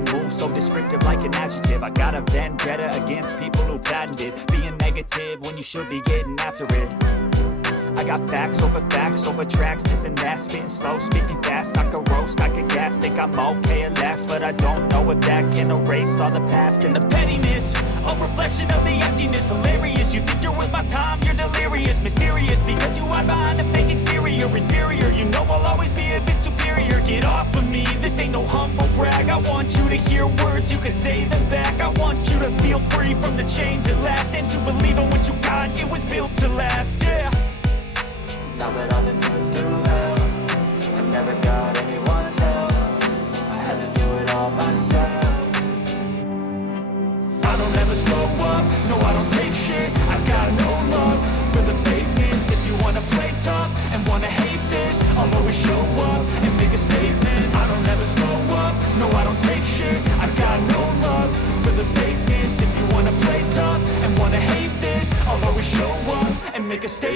I move so descriptive like an adjective. I got a vendetta against people who patented being negative when you should be getting after it. I got facts over tracks, this and that. Spitting slow, speaking fast, I could roast, I could gas. Think I'm okay at last, but I don't know if that can erase all the past. And the pettiness, a reflection of the emptiness. Hilarious, you think you're worth my time, you're delirious. Mysterious, because you hide behind a fake exterior. Inferior, you know I'll always be a bit superior. Get off of me, this ain't no humble brag. I want you to hear words, you can say them back. I want you to feel free from the chains at last, and to believe in what you got, it was built to last, yeah. Now that I've been put through hell, I never got anyone's help. I had to do it all myself. I don't ever slow up, no I don't take shit. I got no love for the fakeness. If you wanna play tough and wanna hate this, I'll always show up and make a statement. I don't ever slow up, no I don't take shit. I got no love for the fakeness. If you wanna play tough and wanna hate this, I'll always show up and make a statement.